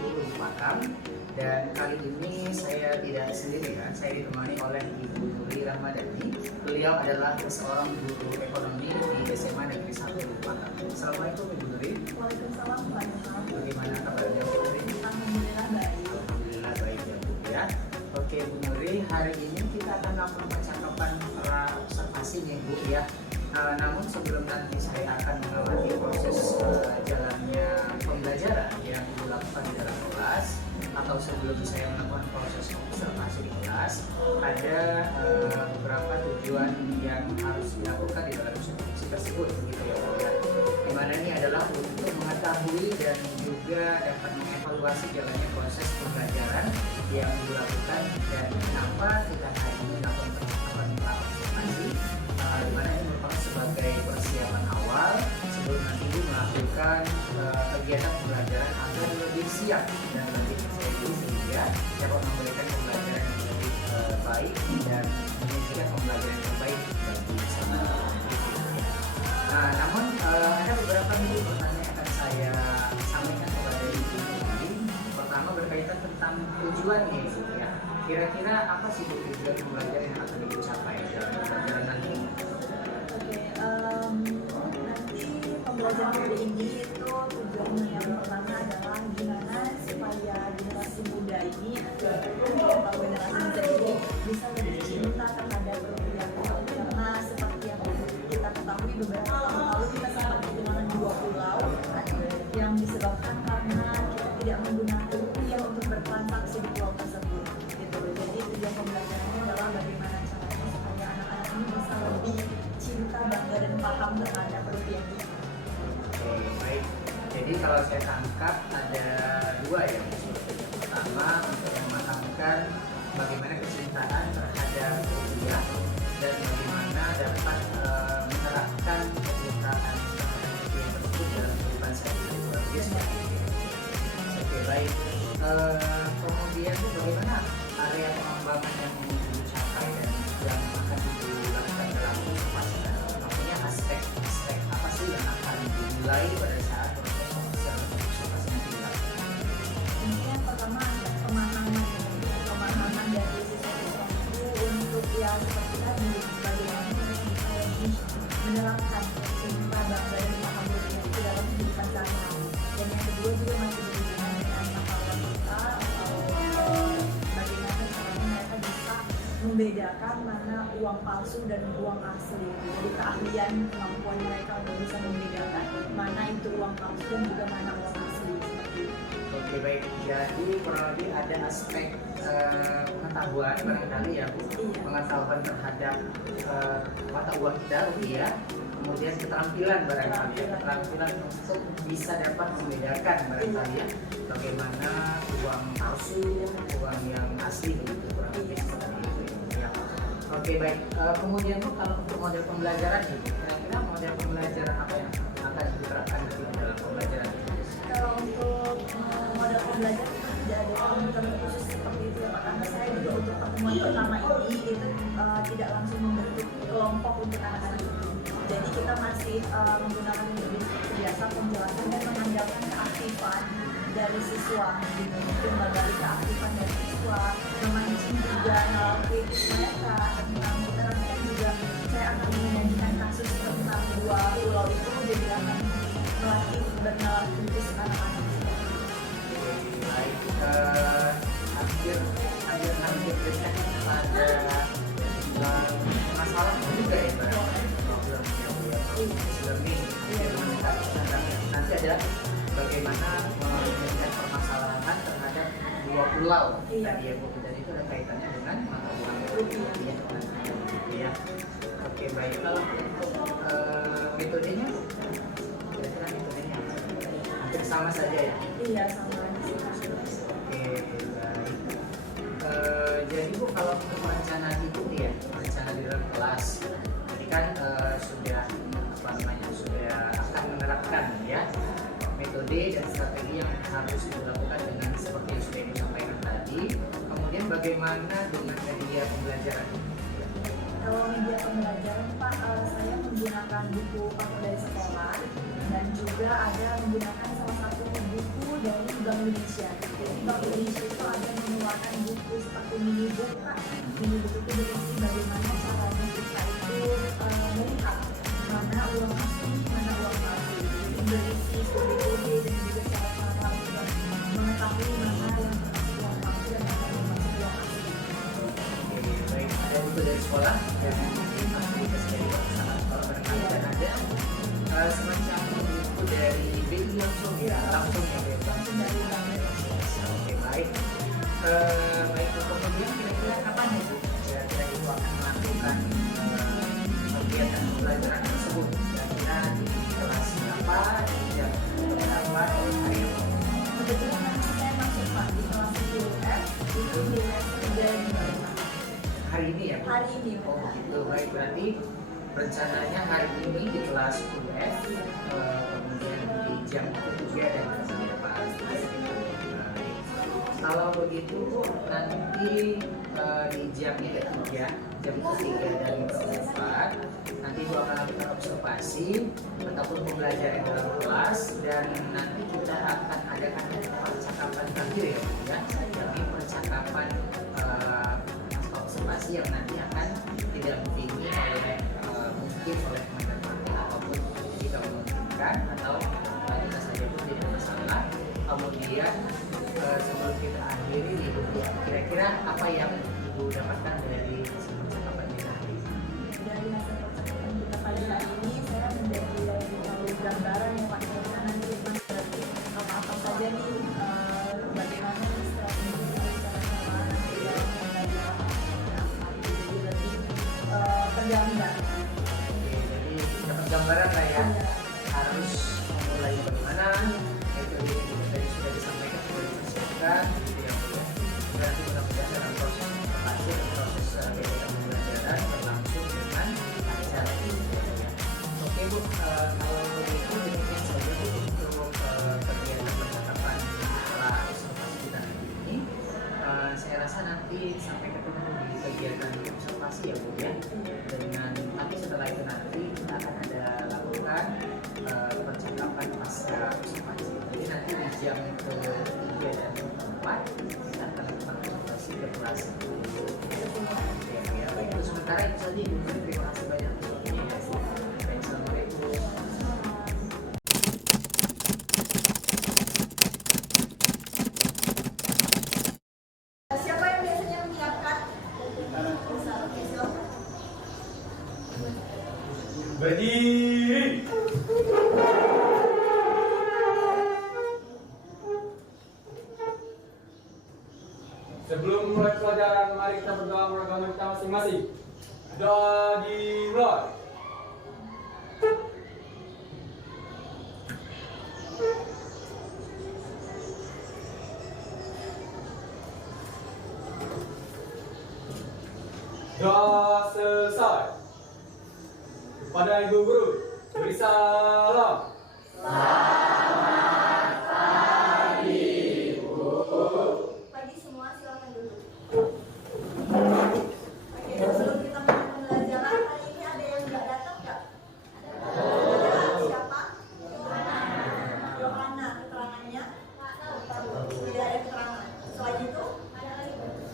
guru Pakam. Dan kali ini saya tidak sendiri kan, saya ditemani oleh Ibu Nuri Rahmadani. Beliau adalah seorang guru ekonomi di SMA Negeri 1 Pakam. Assalamualaikum Ibu Nuri. Waalaikumsalam. Bagaimana kabarnya Bu Nuri? Alhamdulillah baik. Alhamdulillah baik ya Bu ya. Oke Bu Nuri, hari ini kita akan melakukan percakapan observasi nih Bu ya. Namun sebelum nanti saya akan mengamati proses jalannya pembelajaran yang dilakukan di dalam kelas, atau sebelum saya melakukan proses observasi di kelas, ada beberapa tujuan yang harus dilakukan di dalam observasi tersebut begitu ya Bu ya. Dimana ini adalah untuk mengetahui dan juga dapat mengevaluasi jalannya proses pembelajaran yang dilakukan dan kenapa kita hari ini melakukan percakapan observasi, dimana ini merupakan sebagai persiapan awal sebelum nanti melakukan kegiatan pembelajaran agar lebih siap dan lebih serius sehingga dapat memberikan pembelajaran yang lebih baik dan menjadikan pembelajaran yang terbaik bagi bersama. Nah, namun ada beberapa pertanyaan yang akan saya sampaikan kepada Ibu Nuri. Pertama berkaitan tentang tujuannya gitu ya. Kira-kira apa sih Bu tujuan pembelajaran yang akan Ibu capai dalam pembelajaran nanti? Nanti pembelajaran hari ini itu tujuannya yang pertama adalah gimana supaya generasi muda ini atau generasi muda ini bisa lebih cinta terhadap rupiah, karena seperti yang kita ketahui beberapa tahun lalu kita sempat kehilangan 2 pulau yang disebabkan karena kita tidak menggunakan rupiah untuk bertransaksi di pulau tersebut gitu. Jadi tujuan pembelajarannya adalah bagaimana caranya supaya anak-anak ini bisa lebih cinta, bangga dan paham terhadap rupiah ini. Oke, baik. Jadi kalau saya tangkap ada dua ya. Pertama untuk mematangkan bagaimana kecintaan terhadap rupiah dan bagaimana dapat menerapkan kecintaan terhadap rupiah tersebut dalam kehidupan sehari-hari. Oke, baik. Kemudian bagaimana area pengembangan yang ingin dicapai dan yang akan dilakukan dalam observasi? Maksudnya aspek-aspek apa sih yang akan dimulai pada saat proses observasi nanti dilakukan? Ini yang pertama ada pemahaman dari siswa-siswa itu untuk yang seperti tadi bagaimana mereka bisa lebih menerapkan cinta, bangga dan paham rupiah itu dalam kehidupan sehari-hari. Dan yang kedua juga masih berhubungan dengan masalah kita atau bagaimana caranya mereka bisa membedakan mana uang palsu dan uang asli. Jadi keahlian kemampuan mereka untuk bisa membedakan mana itu uang palsu dan juga mana uang asli seperti itu. Oke, baik. Jadi kurang lebih ada aspek pengetahuan barangkali ya Bu, pengetahuan terhadap mata uang kita rupiah, kemudian keterampilan barangkali ya, keterampilan untuk bisa dapat membedakan barangkali ya bagaimana uang palsu, uang yang asli begitu kurang lebih seperti itu ya. Oke, baik. Kemudian Bu, kalau untuk model pembelajaran ini, kira-kira model pembelajaran apa yang akan diterapkan di dalam pembelajaran ini? Kalau untuk model pembelajaran tidak ada komputer khusus seperti itu ya Pak, karena saya juga untuk pertemuan pertama ini itu tidak langsung membentuk kelompok untuk anak-anak itu. Jadi kita masih menggunakan metode seperti biasa penjelasan dan mengandalkan keaktifan dari siswa gitu. Mungkin dari keaktifan dari siswa, memancing juga nalar kritis mereka tentang kita nanti kan juga saya akan menyajikan kasus tentang 2 pulau itu, jadi akan melatih bernalar kritis anak-anak. Baik, hampir dekat pada masalah juga ya learning. Nanti ada bagaimana menyelesaikan permasalahan terhadap 2 pulau tadi ya Bu, dan itu ada kaitannya dengan mata uang rupiah. Oke, baik. Kalau untuk metodenya, kira-kira metodenya hampir sama saja ya? Iya, sama aja. Oke, baik. Jadi Bu, kalau untuk rencana itu ya, rencana di dalam kelas, tadi kan sudah akan menerapkan ya metode dan strategi yang harus dilakukan dengan seperti yang sudah disampaikan tadi. Kemudian bagaimana dengan media pembelajaran? Kalau media pembelajaran Pak, saya menggunakan buku paku dari sekolah dan juga ada menggunakan salah satu buku dari Bank Indonesia. Jadi Bank Indonesia itu ada mengeluarkan buku seperti mini book, Kak. Mini book itu berisi bagaimana caranya kita itu melihat mana uang asli, mana uang palsu. Jadi berisi kode-kode dan juga cara-cara untuk mengetahui mana yang termasuk uang palsu dan mana yang termasuk uang asli. Oke, baik. Ada buku dari sekolah yang mungkin fasilitas dari sangat barangkali dan ada semacam buku dari BI langsung ya bebas. Langsung dari Bank Indonesia. Oke, baik. Baik, kemudian kira-kira kapan ya Bu? Kira-kira Ibu akan melakukan kegiatan pembelajaran tersebut? Kira-kira di kelas berapa, di jam berapa, atau hari apa? Kebetulan nanti saya masuk Pak di kelas 10F itu di lesson dari Bapak. Hari ini ya Bu? Hari ini Oh Pak. gitu, baik. Berarti rencananya hari ini di kelas 10F, kemudian di jam ketiga dan ketiga pagi. Kalau begitu Bu, nanti di jam yang ketiga, jam ketiga dan keempat, nanti Bu akan lakukan observasi ataupun pembelajaran dalam kelas, dan nanti kita akan adakan percakapan terakhir ya Bu ya. Jadi percakapan observasi yang nanti akan didampingi oleh mungkin oleh teman-teman ataupun jika memungkinkan atau kita saja pun tidak masalah. Kemudian sebelum kita akhiri Ibu, kira-kira apa yang Ibu dapatkan dari percakapan kita hari ini? Dari hasil percakapan kita pada hari ini saya menjadi tahu gambaran yang Pak Karena nanti Mas berarti apa saja nih bagaimana strategi cara-cara nanti dalam pembelajaran jadi lebih tergambar. Oke, jadi dapat gambaran lah ya, harus memulai bagaimana metode yang tadi sudah disampaikan, sudah dipersiapkan gitu ya Bu ya. Berarti mudah-mudahan dalam proses observasi dan proses kegiatan pembelajaran berlangsung dengan lancar gitu ya. Oke Bu, kalau begitu demikian saja Bu untuk kegiatan percakapan setelah observasi kita hari ini. Saya rasa nanti sampai ketemu di kegiatan observasi ya Bu ya. Dengan nanti setelah itu nanti kita akan ada lakukan percakapan pasca observasi. Jadi nanti di jam ke-3 dan ke-4 kita akan lakukan observasi ke kelas. Ya, baik. Untuk sementara itu saja Ibu. Terima kasih banyak untuk waktunya ya Bu. Baik, Assalamualaikum. Siapa yang biasanya menyiapkan? Berdiri. Sebelum mulai pelajaran, mari kita berdoa beragama kita masing-masing. Doa dimulai. Doa selesai. Kepada Ibu Guru, beri salam. Pagi semua silakan duduk. Oke, sebelum kita mulai pembelajaran hari ini ada yang nggak datang nggak? Ada. Siapa? Yohana. Keterangannya? Tidak ada keterangan. Selain itu?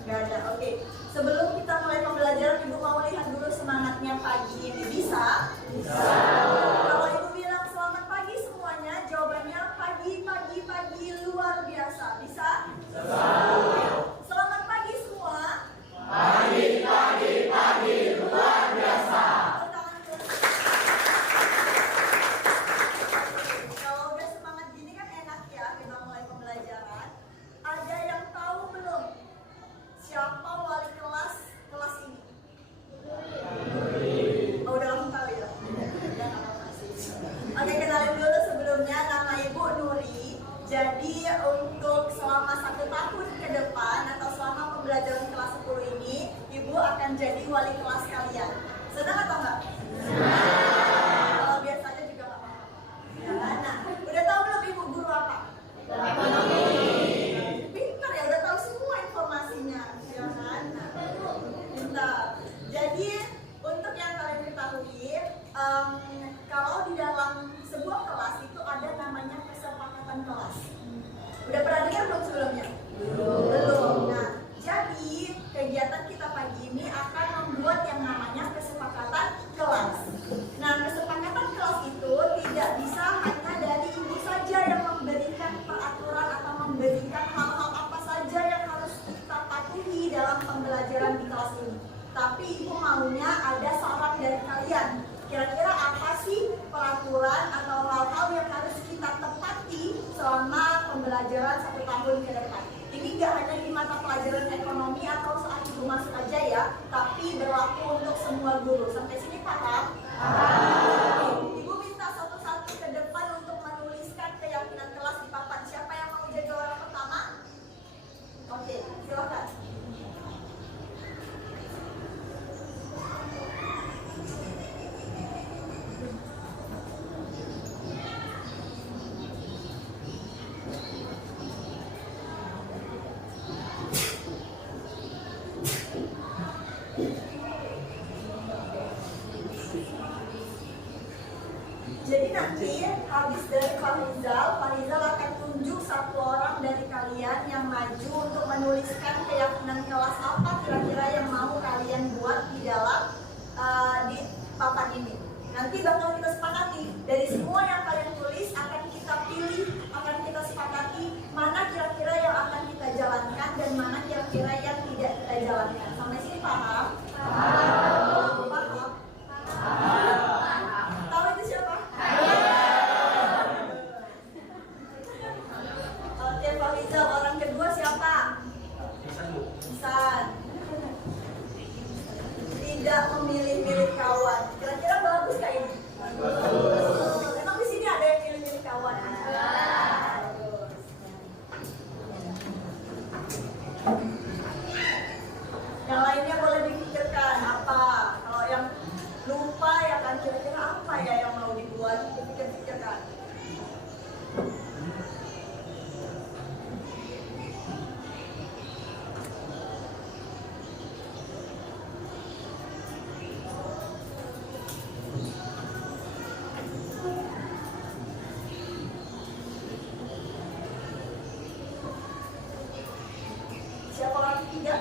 Nggak ada. Oke. Sebelum kita mulai pembelajaran, Ibu mau lihat dulu semangatnya pagi ini. Bisa? Bisa. Kalau Ibu bilang selamat pagi semuanya, menjelaskan hal-hal apa saja yang harus kita patuhi dalam pembelajaran di kelas ini. Tapi Ibu maunya ada saran dari kalian. Kira-kira apa sih peraturan atau hal-hal yang harus kita tepati selama pembelajaran 1 tahun ke depan? Ini gak hanya di mata pelajaran ekonomi atau saat Ibu masuk aja ya, tapi berlaku untuk semua guru. Sampai sini paham? Ibu minta satu-satu ke depan untuk menuliskan keyakinan kelas di papan. Siapa yang mau jadi orang pertama? Oke, silakan. Jadi nanti habis dari Farizal akan tunjuk 1 orang dari kalian yang maju untuk menuliskan keyakinan kelas apa kira-kira yang mau kalian buat di dalam di papan ini. Nanti bakal kita sepakati dari semua yang kalian tulis akan kita pilih, akan kita sepakati mana kira-kira yang akan kita jalankan dan mana kira-kira yang tidak kita jalankan. Sampai sini paham? Paham? Paham? Tahu itu siapa? Oke, Farizal. Orang kedua siapa? Isan. Tidak memilih-milih kawan. Kira-kira bagus gak ini? Bagus. Emang di sini ada yang milih-milih kawan? Bagus. Yang lainnya boleh dipikirkan apa? Kalau yang lupa ya kan kira-kira apa ya yang mau dibuat, dipikir-pikirkan. Siapa orang ketiga?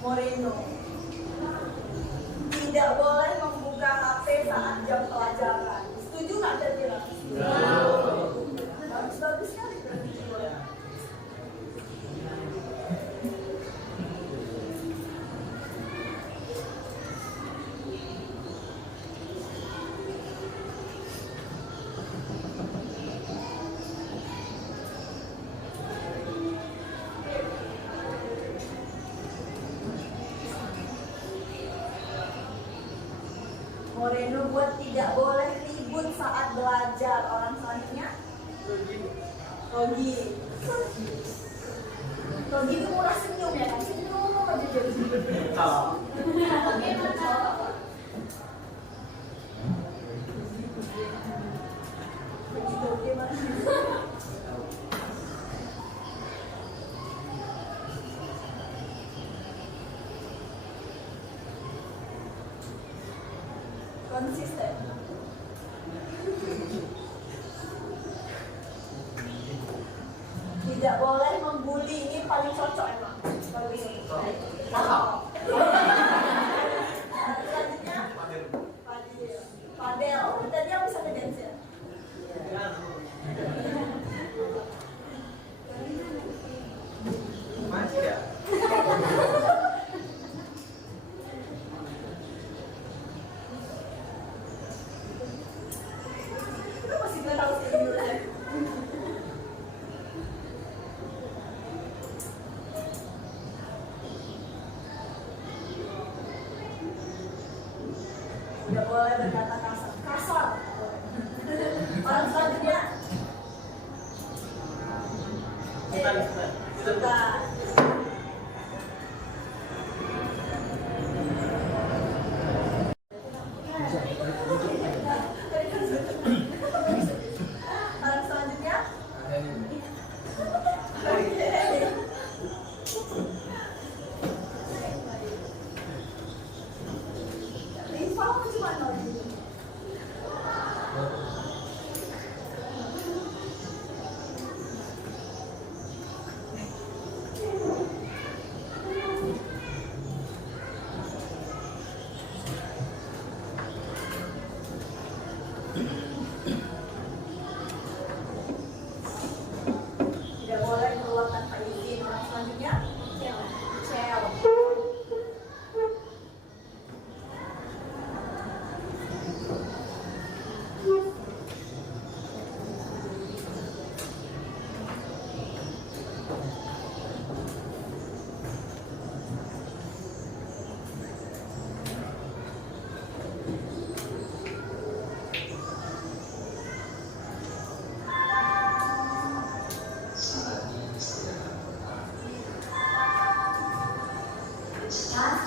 Moreno. Tidak boleh membuka HP saat jam pelajaran. Setuju nggak kira-kira? Bagus-bagus sekali. Moreno buat tidak boleh ribut saat belajar. Orang selanjutnya Rogi. Rogi itu murah senyum ya kan? Senyum aja jadi. Konsisten. Tidak boleh membuli, ini paling cocok emang. Bagus. Selanjutnya Fadel. Tadi yang bisa ke dance ya? Masih ya? Itu masih nggak tahu sih dulu ya. Tidak boleh berkata kasar. Kasar. Orang selanjutnya. Sudah. Orang selanjutnya. Rival cuma nol.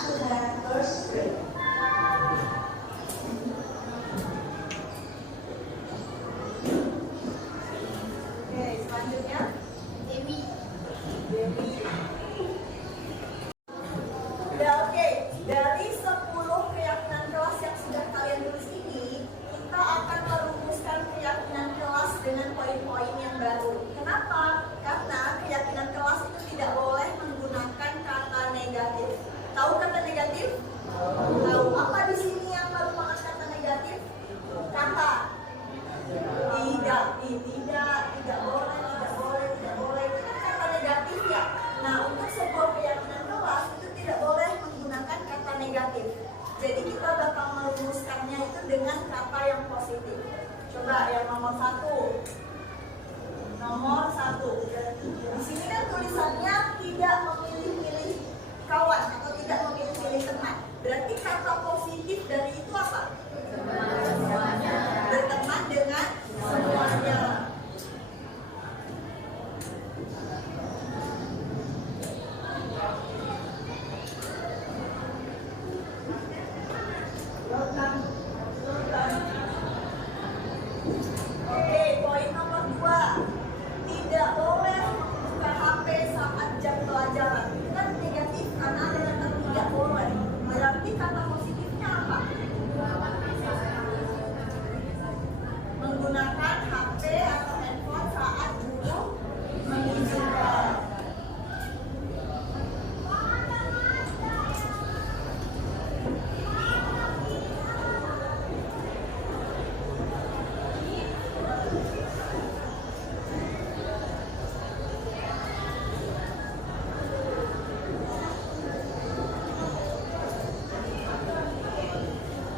to have first grade. Oke, selanjutnya Dewi. Dewi. Ya, oke. Dari 10 keyakinan kelas yang sudah kalian tulis ini, kita akan merumuskan keyakinan kelas dengan poin-poin yang baru. Kenapa? Karena keyakinan kelas itu tidak boleh menggunakan kata negatif. Tahu kata negatif? Tahu. Apa di sini yang merupakan kata negatif? Kata tidak, tidak boleh, tidak boleh. Itu kan kata negatif ya. Nah, untuk sebuah keyakinan kelas itu tidak boleh menggunakan kata negatif. Jadi kita bakal merumuskannya itu dengan kata yang positif. Coba yang nomor 1. Nomor 1. Di sini kan tulisannya tidak memilih-milih kawan atau tidak memilih-milih teman. Berarti kata positif dari itu apa? Semuanya. Berteman dengan semuanya. Oke, poin nomor 2. Tidak boleh membuka HP saat jam pelajaran. Itu kan negatif karena ada kata tidak boleh. Berarti kata positifnya apa? Menggunakan HP atau handphone saat guru mengizinkan.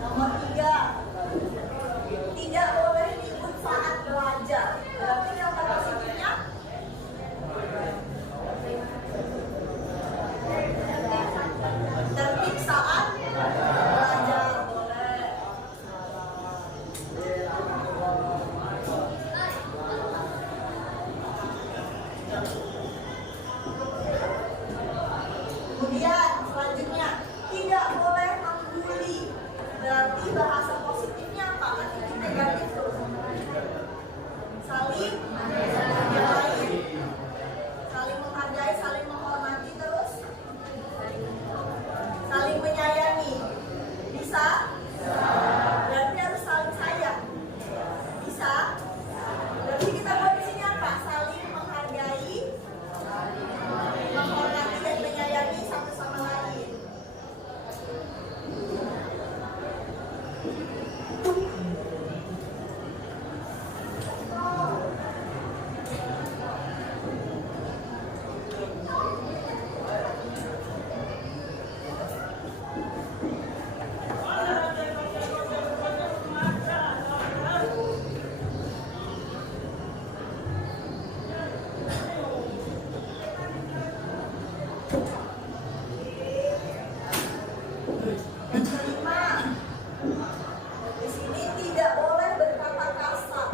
Nomor 3. Tidak boleh ribut saat belajar. Berarti kata positifnya tertib saat belajar. Boleh. Kemudian selanjutnya tidak boleh membuli. Berarti bahasa positifnya apa? Nanti negatif tuh. Saling menghargai, saling menghargai, saling menghormati, terus saling menyayangi. Bisa? Berarti harus saling sayang. Bisa? Berarti kita buat di sini apa? Saling menghargai, menghormati dan menyayangi satu sama lain. Yang kelima, di sini tidak boleh berkata kasar.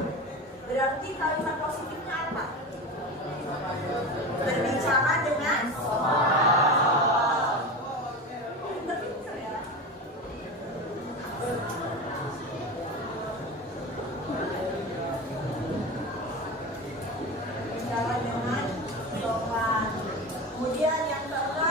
Berarti kalimat positifnya apa? Berbicara dengan pinter ya. Berbicara dengan sopan. Kemudian yang keempat,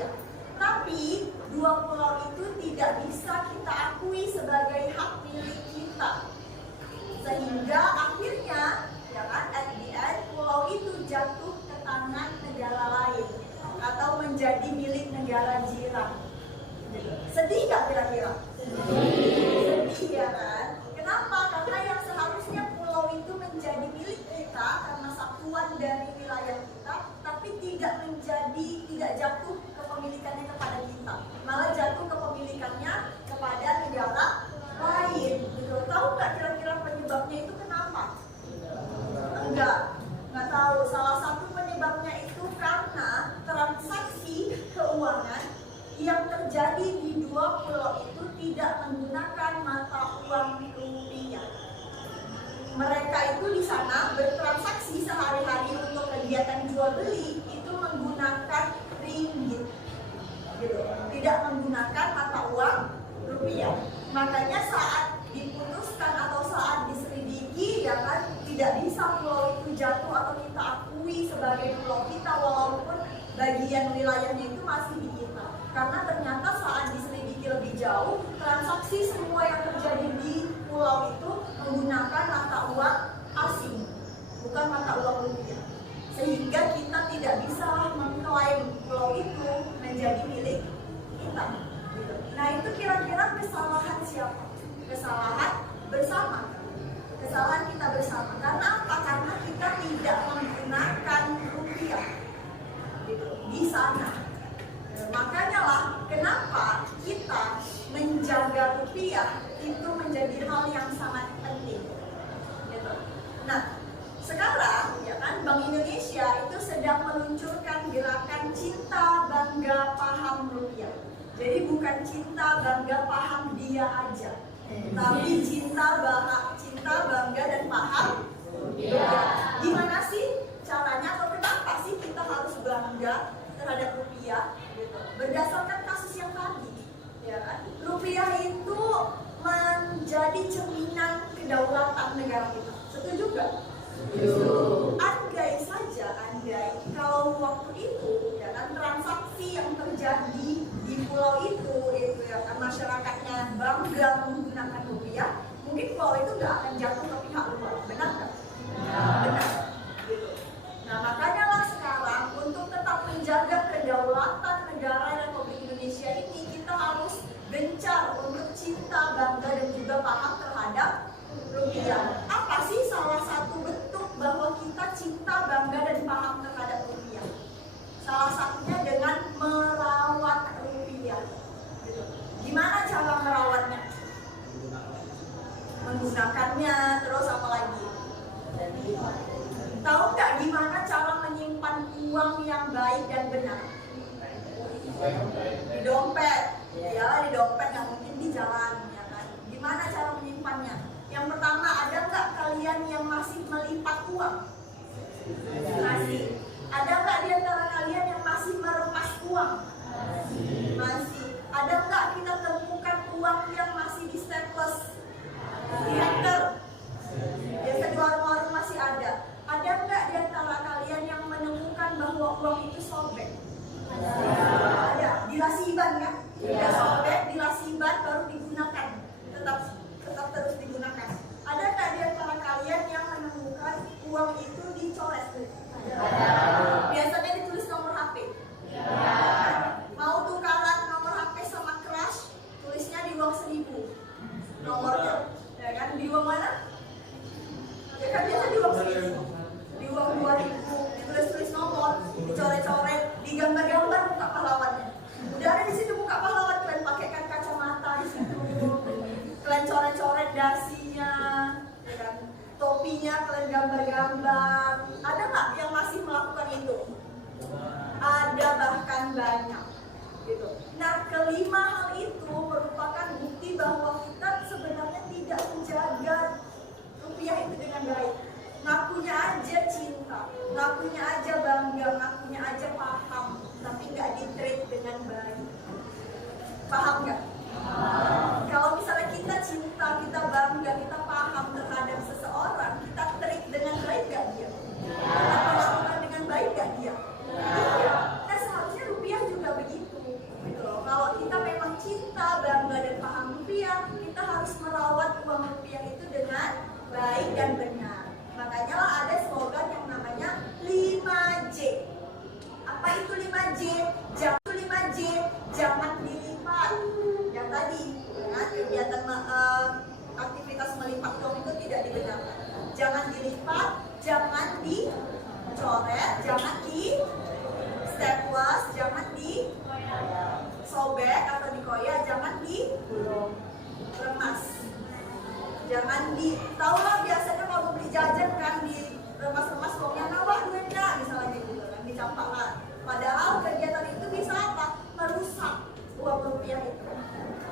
Indonesia. Tapi dua pulau itu tidak bisa kita akui sebagai hak milik kita. Sehingga akhirnya, ya kan, at the end, pulau itu jatuh ke tangan negara lain atau menjadi milik negara jiran. Sedih gak kira-kira? Sedih ya kan? Kenapa? Karena yang seharusnya pulau itu menjadi milik kita karena satuan dari wilayah kita, tapi tidak jatuh kepemilikannya kepada kita, malah jatuh kepemilikannya kepada negara lain. Gitu. Tahu nggak kira-kira penyebabnya itu kenapa? Nggak tahu. Salah satu penyebabnya itu karena transaksi keuangan yang terjadi di dua pulau itu tidak menggunakan mata uang rupiah. Mereka itu di sana bertransaksi sehari-hari untuk kegiatan jual beli itu menggunakan ringgit, gitu. Tidak menggunakan mata uang rupiah. Makanya saat diputuskan atau saat diselidiki, ya kan, tidak bisa pulau itu jatuh atau kita akui sebagai pulau kita walaupun bagian wilayahnya itu masih di kita. Karena ternyata saat diselidiki lebih jauh, transaksi semua yang terjadi di pulau itu menggunakan mata uang asing, bukan mata uang rupiah. Sehingga kita tidak bisa mengklaim pulau itu menjadi milik kita. Nah, itu kira-kira kesalahan siapa? Kesalahan bersama. Kesalahan kita bersama. Karena apa? Karena kita tidak menggunakan rupiah di sana. Makanya lah, kenapa kita menjaga rupiah itu menjadi hal yang sangat penting. Gitu. Nah, sekarang ya kan Bank Indonesia itu sedang meluncurkan gerakan cinta bangga paham rupiah. Jadi bukan cinta bangga paham dia aja, tapi cinta bangga dan paham rupiah. Gimana sih caranya atau kenapa sih kita harus bangga terhadap rupiah? Gitu. Berdasarkan kasus yang tadi, ya kan, rupiah itu menjadi cerminan kedaulatan negara kita. Setuju nggak? Andai saja, kalau waktu itu, ya kan, transaksi yang terjadi di pulau itu ya kan, masyarakatnya bangga menggunakan rupiah, mungkin pulau itu nggak akan jatuh ke pihak luar. Benar nggak? Benar. Gitu. Nah, makanya lah sekarang untuk tetap menjaga kedaulatan negara Republik Indonesia ini, kita harus gencar untuk cinta, bangga, dan juga paham terhadap rupiah. Apa sih salah satu bentuk bahwa kita cinta, bangga, dan paham terhadap rupiah? Salah satunya dengan merawat rupiah. Gitu. Gimana cara merawatnya? Menggunakannya, terus apa lagi? Tahu nggak gimana cara menyimpan uang yang baik dan benar? Di dompet, ya, di dompet yang mungkin di jalan, ya kan? Gimana cara menyimpannya? Yang pertama, ada nggak kalian yang masih melipat uang? Masih. Ada nggak di antara kalian yang masih meremas uang? Masih. Ada nggak kita temukan uang yang masih di staples, di hanger? Biasa di warung-warung masih ada. Ada nggak di antara kalian yang menemukan bahwa uang itu sobek? Ada. Dilasiban kan? Tidak sobek, dilasiban baru digunakan. Tetap terus digunakan. Ada nggak di antara kalian yang menemukan uang itu dicoret? Biasanya ditulis nomor HP. Mau tukaran nomor HP sama crush, tulisnya di uang 1.000 nomornya, ya kan? Di uang mana? Ya kan biasa di uang 1.000, di uang 2.000, ditulis nomor, dicoret-coret, digambar-gambar muka pahlawannya. Udah ada di situ muka pahlawan, kalian pakaikan kacamata di situ, kalian coret-coret dasinya, ya kan? Topinya kalian gambar-gambar. Ada nggak yang masih melakukan itu? Ada, bahkan banyak. Gitu. Nah, kelima hal itu merupakan bukti bahwa kita sebenarnya tidak menjaga rupiah itu dengan baik. Ngakunya aja cinta, ngakunya aja bangga, ngakunya aja paham, tapi nggak di-treat dengan baik. Paham nggak? Kalau misalnya kita cinta, kita bangga, kita paham terhadap seseorang, kita treat dengan baik gak dia? Kita perlakukan dengan baik gak dia? Nah, seharusnya rupiah juga begitu. kan, tahu lah biasanya kalau beli jajan kan di remas-remas uangnya nawak duitnya misalnya gitu kan, dicampakkan. Padahal kegiatan itu bisa apa? Merusak uang rupiah itu,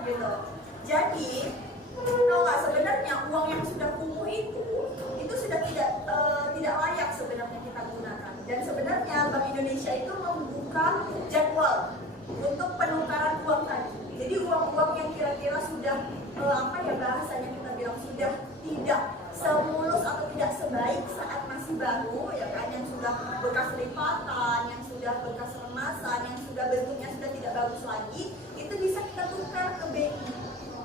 gitu. Jadi tahu nggak sebenarnya uang yang sudah kumuh itu sudah tidak layak sebenarnya kita gunakan. Dan sebenarnya Bank Indonesia itu membuka jadwal untuk penukaran uang tadi. Jadi uang-uang yang kira-kira sudah apa ya bahasanya kita bilang sudah tidak semulus atau tidak sebaik saat masih baru ya kan, yang sudah bekas lipatan, yang sudah bekas remasan, yang sudah bentuknya sudah tidak bagus lagi, itu bisa kita tukar ke BI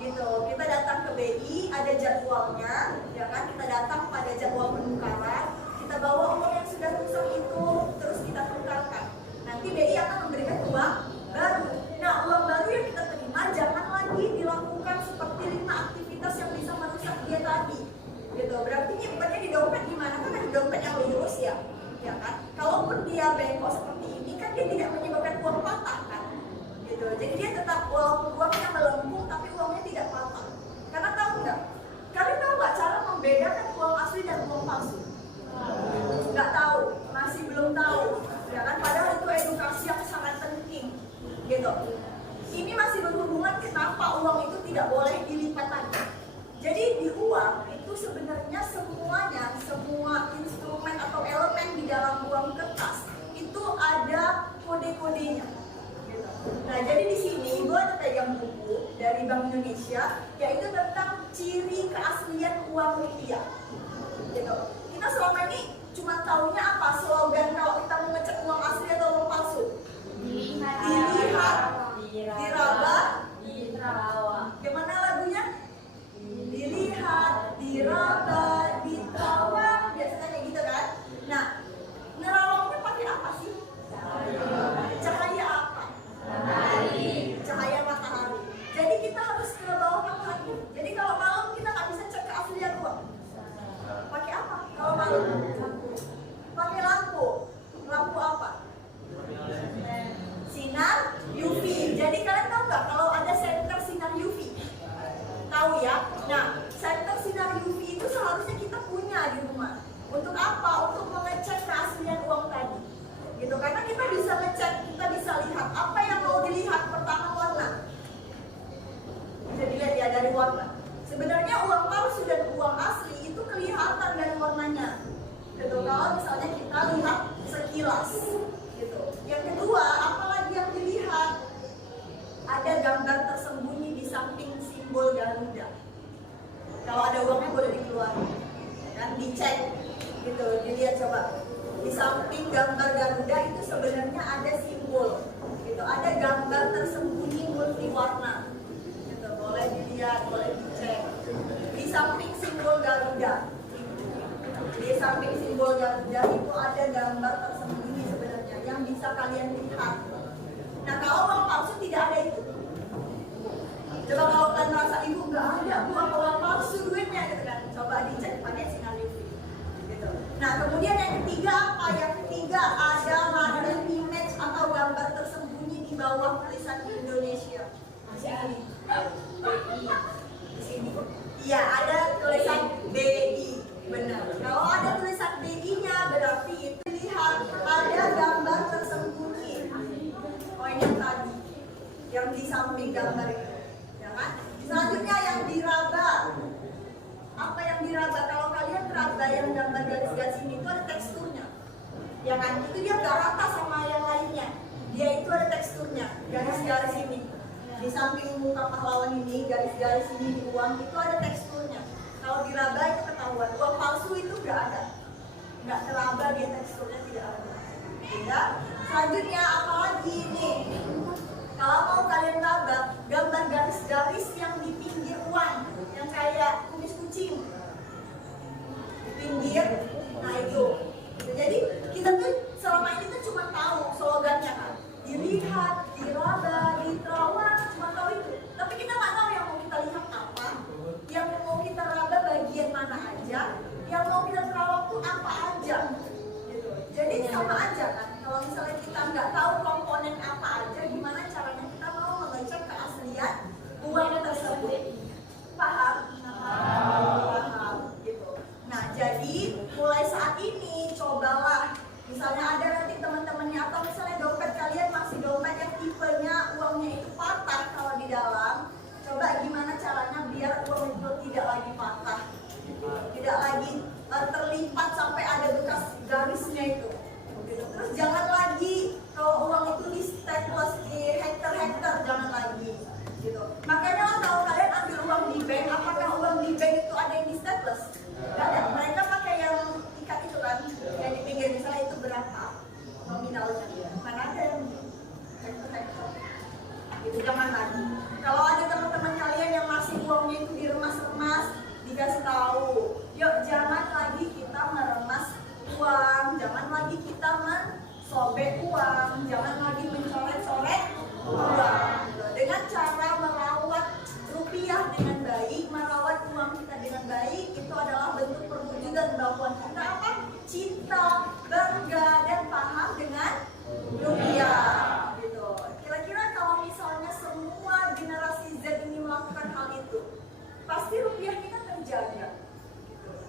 gitu. Kita datang ke BI, ada jadwalnya ya kan, kita datang pada jadwal penukaran, kita bawa uang yang sudah rusak itu terus kita tukarkan. Nanti BI akan memberikan uang baru. Nah, uang baru yang kita terima jangan lagi dilakukan seperti 5 aktivitas yang bisa merusak dia tadi. Gitu. Berarti nyimpannya di dompet gimana? Kan ada dompet yang lurus ya kan? Kalaupun dia bengkok seperti ini kan dia tidak menyebabkan uang patah kan? Gitu. Jadi dia tetap walaupun uangnya melengkung tapi uangnya tidak patah. Karena tahu nggak? Kalian tahu nggak cara membedakan uang asli dan uang palsu? Nggak tahu, masih belum tahu. Ya kan? Padahal itu edukasi yang sangat penting. Gitu. Ini masih berhubungan kenapa uang itu tidak boleh dilipat lagi. Jadi di uang itu sebenarnya semuanya, semua instrumen atau elemen di dalam uang kertas itu ada kode-kodenya. Gitu. Nah, jadi di sini gue ada pegang buku dari Bank Indonesia yaitu tentang ciri keaslian uang rupiah. Gitu. Kita selama ini cuma taunya apa? Slogan kalau kita mau ngecek uang asli atau uang palsu. Dilihat, diraba, diterawang. Gimana lagunya? Dilihat, diraba, diterawang. Biasanya kayak gitu kan? Nah, nerawangnya pakai apa sih? Cahaya apa? Cahaya matahari. Jadi kita harus ke bawah matahari. Jadi kalau malam kita nggak bisa cek keaslian uang. Pakai apa? Kalau malam? Pakai lampu. Lampu apa? Sinar UV. Jadi kalian tahu nggak kalau ada senter sinar UV? Tahu ya? Nah, senter sinar UV itu seharusnya kita punya di rumah. Untuk apa? Untuk mengecek keaslian uang tadi. Gitu. Karena kita bisa ngecek, kita bisa lihat apa yang mau dilihat. Pertama warna. Bisa dilihat ya dari warna. Sebenarnya uang palsu dan uang asli itu kelihatan dari warnanya. Gitu. Kalau misalnya kita lihat sekilas. Gitu. Yang kedua, apalagi yang dilihat? Ada gambar tersembunyi di samping simbol Garuda. Kalau ada uangnya boleh dikeluarkan, kan dicek, gitu, dilihat coba. Di samping gambar Garuda itu sebenarnya ada simbol, gitu, ada gambar tersembunyi multi warna, gitu, boleh dilihat, boleh dicek. Di samping simbol Garuda, itu ada gambar tersembunyi sebenarnya yang bisa kalian lihat. Nah, kalau uang palsu tidak ada itu. Coba kalau kalian merasa ibu nggak ada uang palsu duitnya gitu kan, coba dicek pakai sinar UV. Gitu. Nah, kemudian yang ketiga apa? Yang ketiga ada hidden image atau gambar tersembunyi di bawah tulisan Indonesia. Di sini. Iya, ada tulisan BI. Benar. Kalau ada tulisan BI-nya berarti itu lihat ada gambar tersembunyi. Oh, ini yang tadi, yang di samping gambar itu, ya kan? Selanjutnya yang diraba. Apa yang diraba? Kalau kalian raba yang gambar garis-garis ini itu ada teksturnya, ya kan? Itu dia nggak rata sama yang lainnya. Dia itu ada teksturnya, garis-garis ini. Di samping muka pahlawan ini, garis-garis ini di uang itu ada teksturnya. Kalau diraba itu ketahuan. Uang palsu itu nggak ada, nggak teraba dia teksturnya tidak ada. Ya. Selanjutnya apalagi ini? Kalau mau kalian raba, gambar garis-garis yang di pinggir uang, yang kayak kumis kucing di pinggir, nah itu. Jadi kita tuh selama ini tuh cuma tahu slogannya kan, dilihat, diraba, diterawang, cuma tahu itu. Tapi kita nggak tahu yang mau kita lihat apa, yang mau kita raba bagian mana aja, yang mau kita terawang tuh apa aja. Gitu. Jadi sama aja kan. Kalau misalnya kita nggak tahu komponen apa aja, gimana caranya kita mau mengecek keaslian uang tersebut? Paham? Paham. jangan lagi. Kalau ada teman-teman kalian yang masih uangnya itu diremas-remas, dikasih tahu, yuk jangan lagi kita meremas uang, jangan lagi kita mensobek uang, jangan lagi mencoret-coret uang. Dengan cara merawat rupiah dengan baik, merawat uang kita dengan baik, itu adalah bentuk perwujudan bahwa kita apa? Cinta, bangga, dan paham dengan rupiah. Gitu. Kira-kira kalau misalnya semua generasi Z ini melakukan hal itu, pasti rupiah kita terjaga.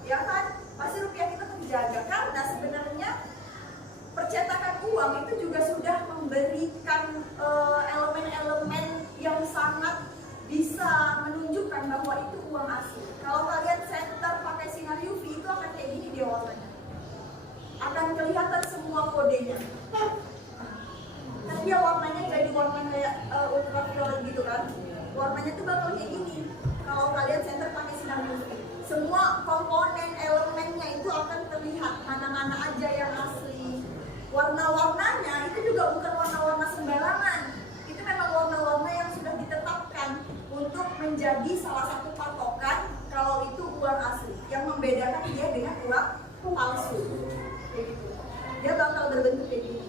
Ya kan? Pasti rupiah kita terjaga karena sebenarnya percetakan uang itu juga sudah memberikan elemen-elemen yang sangat bisa menunjukkan bahwa itu uang asli. Kalau kalian center pakai sinar UV itu akan kayak gini dia warnanya. Akan kelihatan semua kodenya. Tapi dia warnanya jadi warna kayak ultraviolet gitu kan. Warnanya tuh bakal kayak gini. Kalau kalian center pakai sinar UV, semua komponen elemennya itu akan terlihat mana-mana aja yang asli. Warna-warnanya itu juga bukan warna-warna sembarangan. Itu memang warna-warna yang sudah ditetapkan untuk menjadi salah satu patokan kalau itu uang asli. Yang membedakan dia dengan uang palsu. Kayak gitu. Dia bakal berbentuk kayak gini.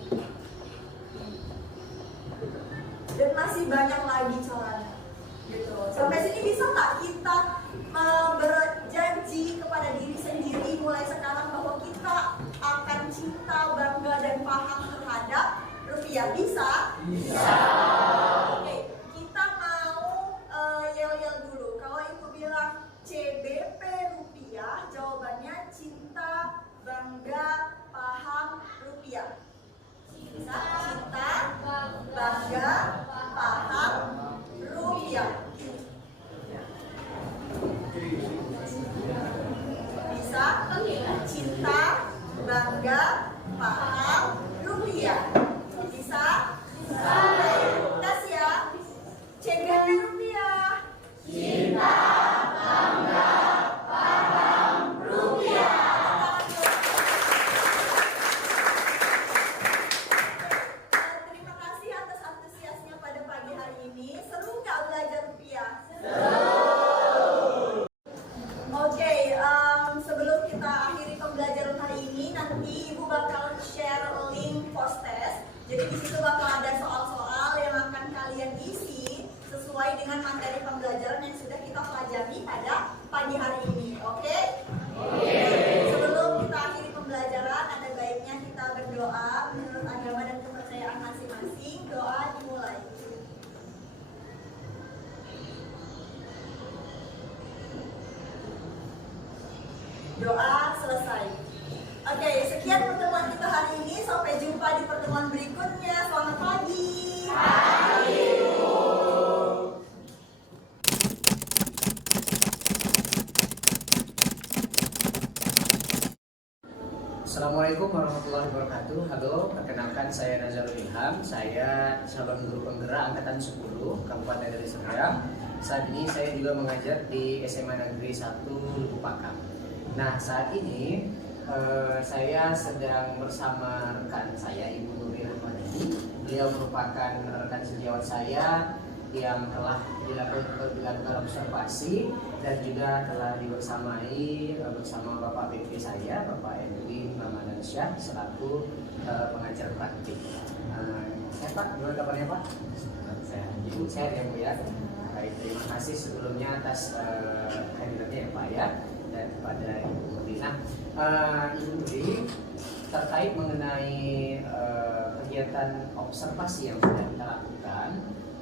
Dan masih banyak lagi caranya. Gitu. Sampai sini bisa nggak kita berjanji kepada diri sendiri mulai sekarang bahwa kita akan cinta, bangga, dan paham terhadap rupiah? Bisa? Bisa. Oke, kita mau yel-yel dulu. Kalau ibu bilang CBP rupiah, jawabannya cinta, bangga, paham rupiah. Bisa? Cinta, bangga, paham rupiah. Bisa? Cinta, bangga, paham rupiah. Bisa? Bisa. Tes ya. CBP rupiah. Cinta, bangga, paham rupiah. Terima kasih atas antusiasnya pada pagi hari ini. Seru nggak belajar rupiah? Seru. Oke, sebelum kita akhiri pembelajaran hari ini, nanti Ibu bakal share link post test. Jadi di situ bakal ada soal-soal yang akan kalian isi sesuai dengan materi pembelajaran yang sudah kita pelajari pada pagi hari ini. Oke? Oke. Sebelum kita akhiri pembelajaran, ada baiknya kita berdoa menurut agama dan kepercayaan masing-masing. Doa dimulai. Doa selesai. Oke, sekian pertemuan kita hari ini. Sampai jumpa di pertemuan berikutnya. Selamat pagi. Pagi. Assalamualaikum warahmatullahi wabarakatuh. Halo, perkenalkan saya Nazarul Ilham. Saya calon guru penggerak angkatan 10 Kabupaten Deli Serdang. Saat ini saya juga mengajar di SMA Negeri 1 Lubuk Pakam. Nah, saat ini saya sedang bersama rekan saya, Ibu Nuri Rahmadani. Beliau merupakan rekan sejawat saya yang telah dilakukan observasi dan juga telah dibersamai bersama Bapak BP saya, Bapak Edwin Ramadansyah selaku pengajar praktik. Saya Pak, gimana kabarnya Pak? Saya Ibu, sehat ya Bu ya. Baik, terima kasih sebelumnya atas hadirnya ya Pak ya, dan kepada Ibu Nuri. Nah, Ibu Nuri terkait mengenai kegiatan observasi yang sudah kita lakukan.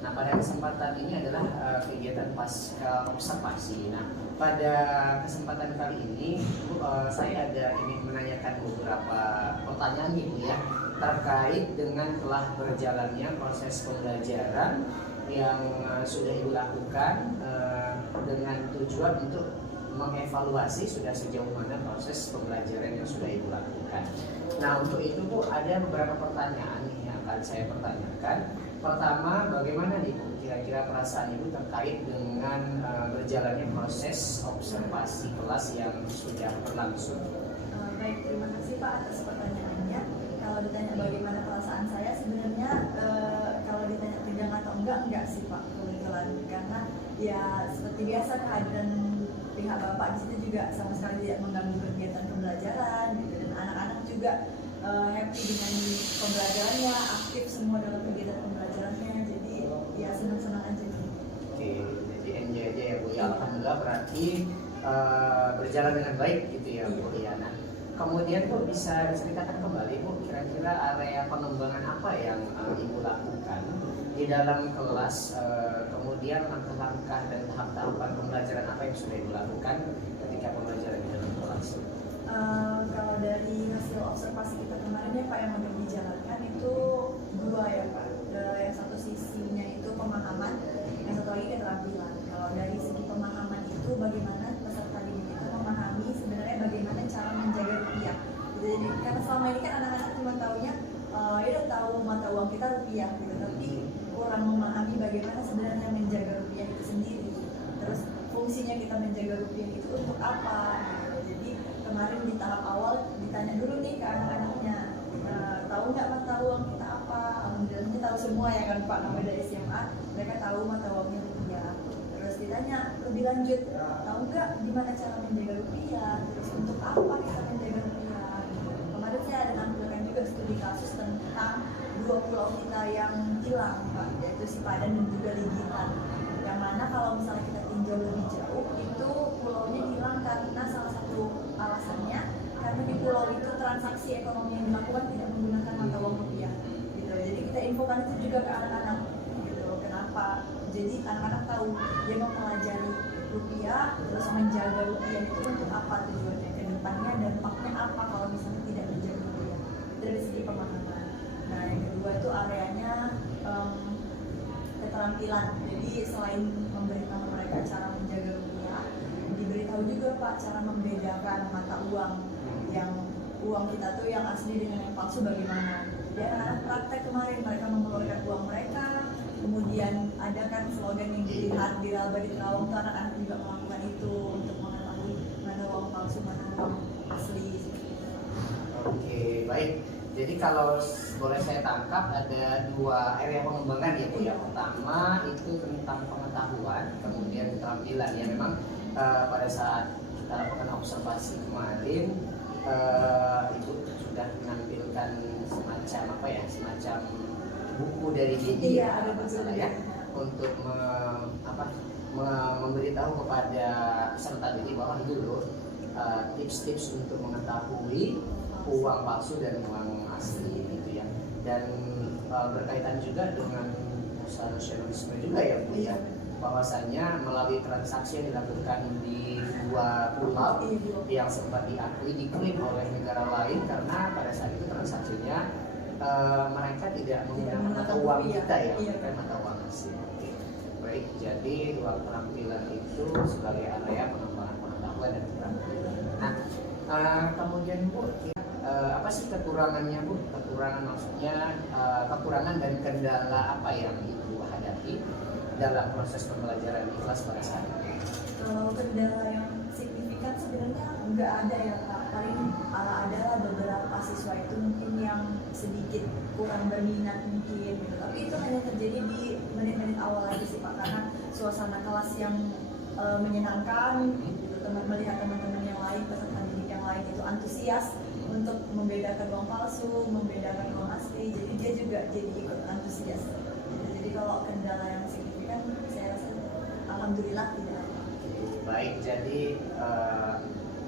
Nah, pada kesempatan ini adalah kegiatan pasca observasi. Nah, pada kesempatan kali ini saya ingin menanyakan beberapa pertanyaan Ibu ya, terkait dengan telah berjalannya proses pembelajaran yang sudah Ibu lakukan dengan tujuan untuk mengevaluasi sudah sejauh mana proses pembelajaran yang sudah Ibu lakukan. Nah, untuk itu Bu, ada beberapa pertanyaan yang akan saya pertanyakan. Pertama, bagaimana nih Bu kira-kira perasaan Ibu terkait dengan berjalannya proses observasi kelas yang sudah berlangsung? Baik, terima kasih Pak atas pertanyaannya. Kalau ditanya bagaimana perasaan saya, sebenarnya kalau ditanya tegang atau enggak sih Pak. ya seperti biasa kehadiran pihak bapak di situ juga sama sekali tidak mengganggu kegiatan pembelajaran gitu, dan anak-anak juga happy dengan pembelajarannya, aktif semua dalam kegiatan pembelajarannya, jadi ya senang-senang aja. Oke, jadi enjoy aja ya Bu ya. Alhamdulillah berarti berjalan dengan baik gitu ya Bu ya. Nah, kemudian Bu bisa diceritakan kembali Bu, kira-kira area pengembangan apa yang Ibu lakukan di dalam kelas, kemudian langkah-langkah dan tahap-tahapan pembelajaran apa yang sudah Ibu lakukan ketika pembelajaran di dalam kelas? Kalau dari hasil observasi kita kemarin ya Pak, yang udah dijalankan itu dua ya Pak. Yang satu sisinya itu pemahaman, yang satu lagi keterampilan. Kalau dari segi pemahaman itu bagaimana peserta didik itu memahami sebenarnya bagaimana cara menjaga rupiah. Jadi karena selama ini kan anak-anak cuma taunya ya udah tahu mata uang kita rupiah gitu, tapi kurang memahami bagaimana sebenarnya menjaga rupiah itu sendiri. Terus fungsinya kita menjaga rupiah itu untuk apa? Jadi kemarin di tahap awal ditanya dulu nih ke anak-anaknya, tahu nggak mata uang kita apa? Alhamdulillahnya tahu semua ya kan Pak, namanya dari SMA mereka tahu mata uangnya rupiah. Terus ditanya lebih lanjut, tahu nggak gimana cara menjaga rupiah? Terus untuk apa kita menjaga rupiah? Kemarin saya ada nampilkan juga studi kasus tentang dua pulau kita yang hilang Pak, yaitu Sipadan dan juga Ligitan. Yang mana kalau misalnya kita tinjau lebih jauh, itu pulaunya hilang karena salah satu alasannya karena di pulau itu transaksi ekonomi yang dilakukan tidak menggunakan mata uang rupiah gitu. Jadi kita infokan itu juga ke anak-anak gitu. Kenapa? Jadi anak-anak tahu dia mau mempelajari rupiah, terus menjaga rupiah itu untuk apa tujuannya ke depannya, dampaknya apa kalau misalnya tidak menjaga rupiah. Dari segi pemahaman. Nah yang kedua itu areanya keterampilan. Jadi selain memberitahu mereka cara menjaga rupiah, diberitahu juga Pak cara membedakan mata uang yang uang kita tuh yang asli dengan yang palsu bagaimana. Ya anak praktek kemarin mereka mengeluarkan uang mereka, kemudian ada kan slogan yang dilihat di laba di terawang tuh anak-anak juga melakukan itu untuk mengetahui mana uang palsu mana uang asli. Oke, baik. Jadi kalau boleh saya tangkap ada dua area pengembangan ya Bu ya. Pertama itu tentang pengetahuan, kemudian keterampilan. Ya memang pada saat kita lakukan observasi kemarin, Ibu sudah menampilkan semacam apa ya, semacam buku dari Didi ya, ada masalah ya, untuk memberitahu kepada peserta didik bahwa itu loh tips-tips untuk mengetahui uang palsu dan uang asli gitu ya, dan berkaitan juga dengan usaha nasionalisme juga ya Bu ya, bahwasannya melalui transaksi yang dilakukan di dua pulau yang sempat diklaim oleh negara lain karena pada saat itu transaksinya mereka tidak menggunakan mata uang kita ya, bukan mata uang asli. Oke. Baik, jadi dua keterampilan itu sebagai area pengembangan pengetahuan dan keterampilan. Nah, kemudian Bu, apa sih kekurangannya Bu? Kekurangan maksudnya kekurangan dan kendala apa yang Ibu hadapi dalam proses pembelajaran di kelas pada saat ini? Kalau kendala yang signifikan sebenarnya nggak ada ya Pak. Paling adalah beberapa siswa itu mungkin yang sedikit kurang berminat mungkin gitu. Tapi itu hanya terjadi di menit-menit awal aja sih Pak, karena suasana kelas yang menyenangkan gitu. Melihat teman-teman yang lain, peserta didik yang lain itu antusias untuk membedakan uang palsu, membedakan uang asli, jadi dia juga jadi ikut antusias. Jadi kalau kendala yang signifikan, saya rasa alhamdulillah tidak. Baik, jadi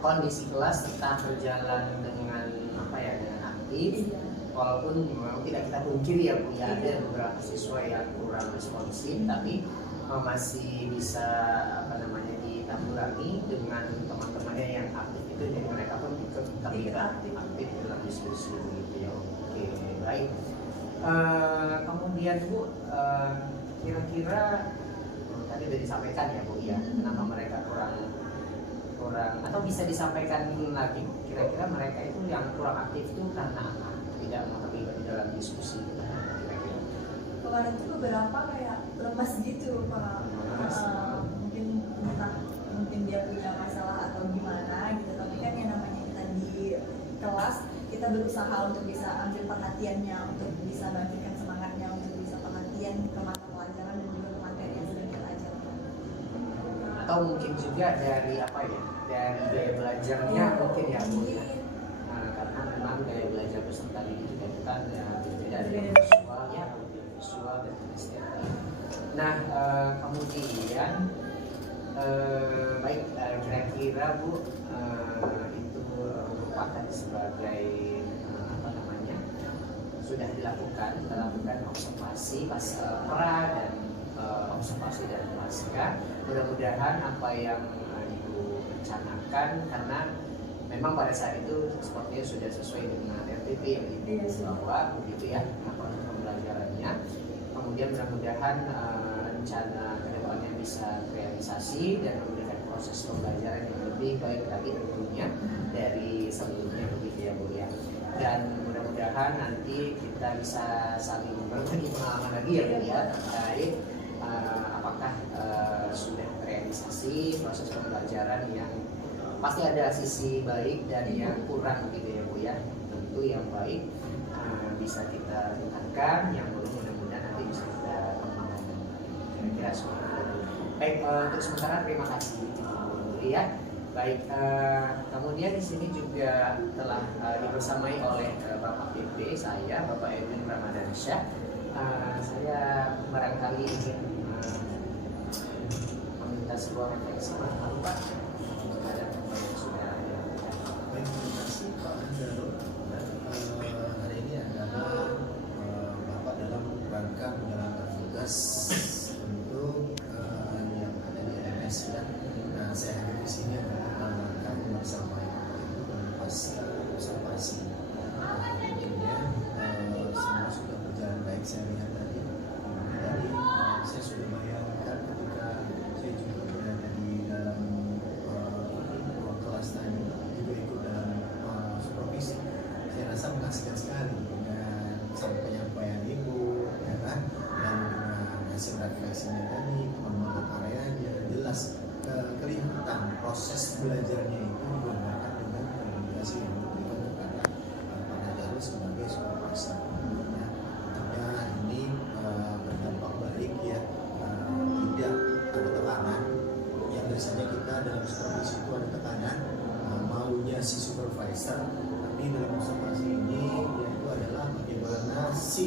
kondisi kelas tetap berjalan dengan apa ya, dengan aktif. Iya. Walaupun memang tidak kita pungkiri ya Bu ya, ada beberapa siswa yang kurang responsif, tapi masih bisa apa namanya ditanggulangi dengan teman-temannya yang aktif itu, jadi mereka pun ikut terlibat aktif dalam diskusi gitu ya. Oke, baik. Kemudian Bu, kira-kira tadi sudah disampaikan ya Bu ya, kenapa mereka kurang atau bisa disampaikan lagi, kira-kira mereka itu yang kurang aktif itu karena apa? Tidak mau terlibat di dalam diskusi kira-kira. Kemarin tuh beberapa kayak lemas gitu Pak. Mungkin dia punya masalah atau gimana gitu, tapi kan yang namanya kita di kelas kita berusaha untuk bisa ambil perhatiannya, untuk bisa bangkitkan semangatnya, untuk bisa perhatian ke mata pelajaran dan juga ke materi yang sedang kita ajarkan. atau mungkin juga dari apa ya, dari gaya belajarnya mungkin ya Bu ya. Karena memang gaya belajar peserta didik kita kan ya berbeda dari visual ya, visual dan kinestetik. Nah kemudian baik, kira-kira Bu itu merupakan sebagai apa namanya, sudah dilakukan, kita lakukan observasi pas pra dan observasi dan pasca. Mudah-mudahan apa yang Ibu rencanakan, karena memang pada saat itu sepertinya sudah sesuai dengan RTP yang Ibu bawa begitu ya, proses pembelajarannya. Kemudian mudah-mudahan rencana kedepannya bisa realisasi dan memberikan proses pembelajaran yang lebih baik lagi tentunya dari sebelumnya begitu ya Bu ya. Dan mudah-mudahan nanti kita bisa saling berbagi pengalaman lagi ya Bu ya, terkait apakah sudah realisasi proses pembelajaran yang pasti ada sisi baik dan yang kurang gitu ya Bu ya. Tentu yang baik bisa kita tingkatkan, yang belum mudah-mudahan nanti bisa kita kembangkan. Kira-kira seperti itu. Baik, untuk sementara terima kasih Bu ya. Baik, kemudian di sini juga telah dibersamai oleh Bapak PP saya, Bapak Edwin Ramadansyah. Saya barangkali ingin meminta sebuah refleksi Pak terhadap apa yang sudah ada. Baik, terima kasih Pak Anjaro. Hari ini adalah Bapak dalam rangka menjalankan tugas untuk yang ada di LMS ya. Nah, saya hadir di sini adalah dalam rangka bersama pas observasi. Tentunya semua sudah berjalan baik, saya lihat tadi. Tadi saya sudah bayangkan ketika saya juga berada di dalam ruang kelas tadi, juga ikut dalam supervisi. Saya rasa mengasihkan sekali dengan penyampaian Ibu, ya kan? Lalu dengan hasil refleksinya tadi, pengembangan areanya jelas, kelihatan proses belajarnya itu digambarkan dengan komunikasi yang diberikan kepada Pak Najaro sebagai supervisor. Ya, tentunya ini berdampak baik ya, tidak ada tekanan. Yang biasanya kita dalam supervisi itu ada tekanan, maunya si supervisor, tapi dalam observasi ini yaitu adalah bagaimana si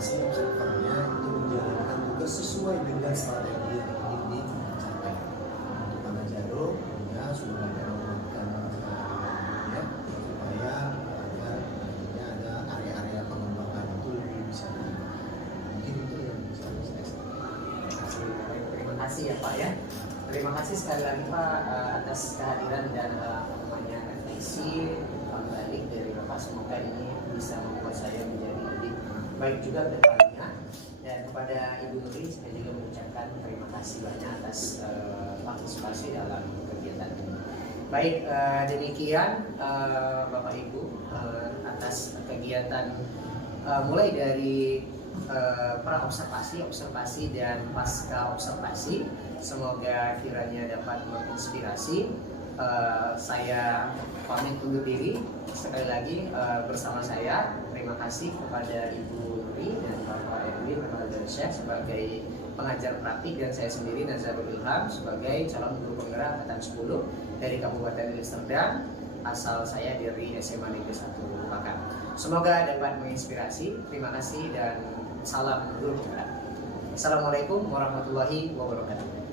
observernya itu menjalankan tugas sesuai dengan strategi yang ingin dicapai. Untuk Pak Najaro ya sudah banyak melakukan ya, supaya agar ada area-area pengembangan itu lebih bisa dilakukan. Mungkin itu yang bisa saya sampaikan. Terima kasih ya Pak ya. Terima kasih sekali lagi Pak atas kehadiran dan namanya refleksi balik dari Bapak. Semoga ini bisa membuat saya menjadi lebih baik juga ke depannya. Dan kepada Ibu Nuri saya juga mengucapkan terima kasih banyak atas partisipasi dalam kegiatan ini. Baik, demikian Bapak Ibu atas kegiatan mulai dari pra observasi, observasi dan pasca observasi. Semoga kiranya dapat menginspirasi. Saya pamit undur diri. Sekali lagi bersama saya terima kasih kepada Ibu Nuri dan Bapak Edwin Ramadansyah sebagai pengajar praktik, dan saya sendiri Nazarul Ilham sebagai calon guru penggerak angkatan 10 dari Kabupaten Deli Serdang. Asal saya dari SMA Negeri 1 Pakan. Semoga dapat menginspirasi. Terima kasih dan salam guru penggerak. Assalamualaikum warahmatullahi wabarakatuh.